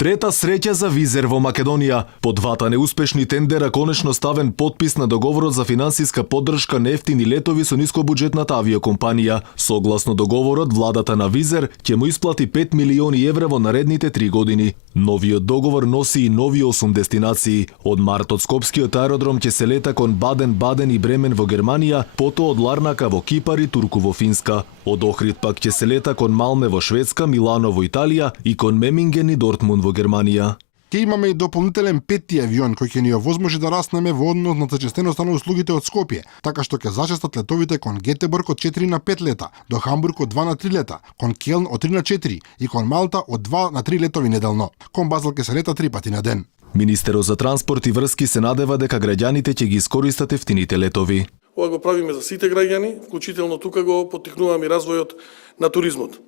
Трета среќа за Визер во Македонија. По двата неуспешни тендера конечно ставен потпис на договорот за финансиска поддршка на ефтини летови со нискобуџетната авиокомпанија. Согласно договорот, владата на Визер ќе му исплати 5 милиони евра во наредните 3 години. Новиот договор носи и нови 8 дестинации. Од март од Скопскиот аеродром ќе се лета кон Баден-Баден и Бремен во Германија, потоа од Ларнака во Кипар и Турку во Финска. Од Охрид пак ќе се лета кон Малме во Шведска, Милано во Италија и кон Меминген и Дортмунд во Германија. Ќе имаме и дополнителен петти авион кој ќе ни овозможи да раснеме во однос на зачестеноста на услугите од Скопје, така што ќе зачестат летовите кон Гетеборг од 4 на 5 лета, до Хамбург од 2 на 3 лета, кон Келн од 3 на 4 и кон Малта од 2 на 3 летови неделно. Кон Базел ќе се лета 3 пати на ден. Министерот за транспорт и врски се надева дека граѓаните ќе ги искористат ефтините летови. Ова го правиме за сите граѓани, вклучително тука го поттикнуваме и развојот на туризмот.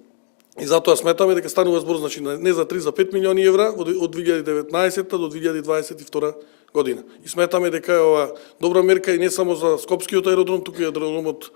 И затоа сметаме дека станува збор, значи, не за 3, за 5 милиони евра од 2019 до 2022 година. И сметаме дека е ова добра мерка и не само за Скопскиот аеродром, туку и аеродромот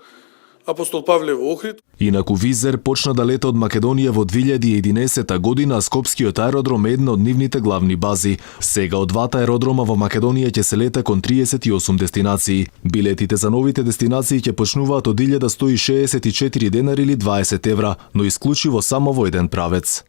Апостол Павле во Охрид. Инаку Визер почна да лета од Македонија во 2011 година, а Скопскиот аеродром е една од нивните главни бази. Сега од двата аеродрома во Македонија ќе се лета кон 38 дестинации. Билетите за новите дестинации ќе почнуваат од 1164 денари или 20 евра, но исклучиво само во еден правец.